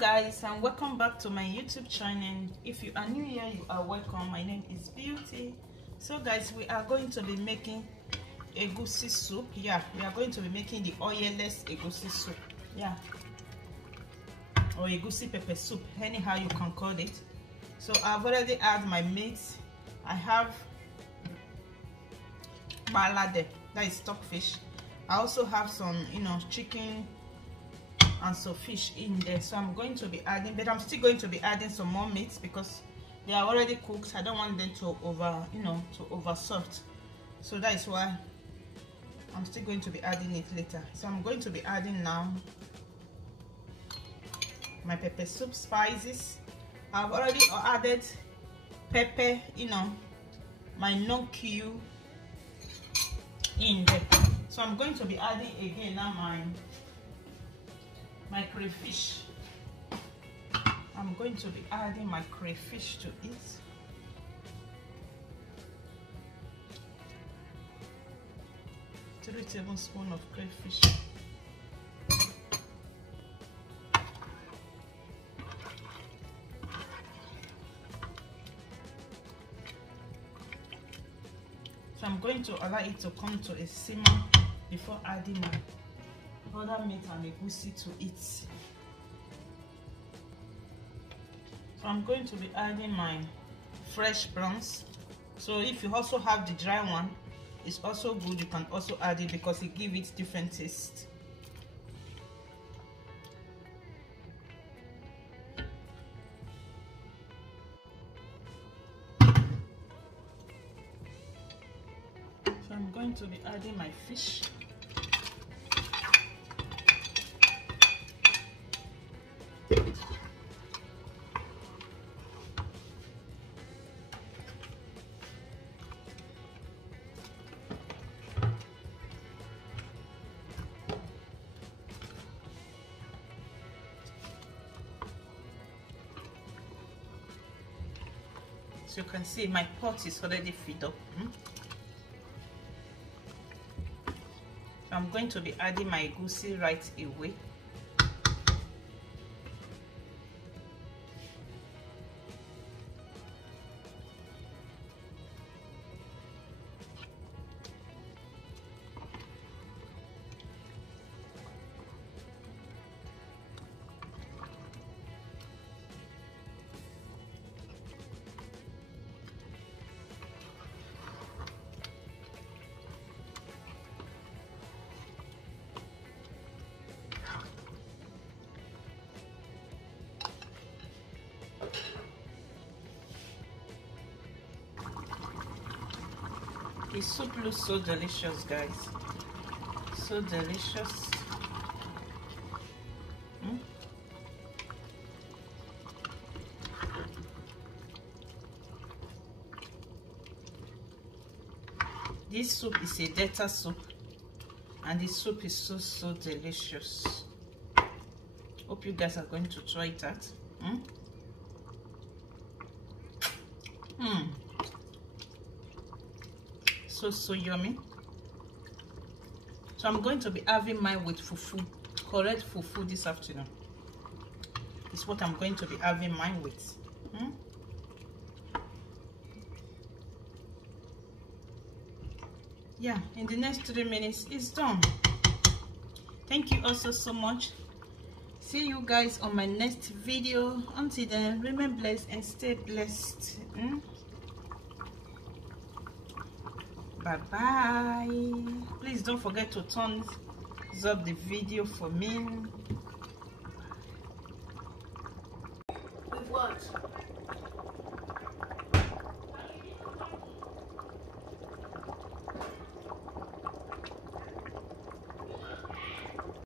guys, and welcome back to my YouTube channel. If you are new here, you are welcome. My name is Beauty. So guys, we are going to be making egusi soup. Yeah, we are going to be making the oilless egusi soup. Yeah, or egusi pepper soup, anyhow you can call it. So I've already added my meat. I have balade, that is stockfish. I also have some, chicken and some fish in there. So I'm going to be adding, but I'm still going to be adding some more meat because they are already cooked. I don't want them to over soft. So that is why I'm still going to be adding it later. So I'm going to be adding now my pepper soup spices. I've already added pepper, my non-cube in there. So I'm going to be adding again now my crayfish. I'm going to be adding my crayfish to it. Three tablespoons of crayfish. So I'm going to allow it to come to a simmer before adding my other meat and egusi to it. So I'm going to be adding my fresh prawns. So if you also have the dry one, it's also good. You can also add it because it gives it different taste. So I'm going to be adding my fish. So you can see my pot is already filled up. So I'm going to be adding my egusi right away. The soup looks so delicious, guys. So delicious. This soup is a data soup, and the soup is so delicious. Hope you guys are going to try it out. So yummy. So I'm going to be having mine with fufu, correct fufu this afternoon. It's what I'm going to be having mine with. Yeah, in the next 3 minutes it's done. Thank you also so much. See you guys on my next video. Until then, remain blessed and stay blessed. Bye bye. Please don't forget to thumbs up the video for me. With what?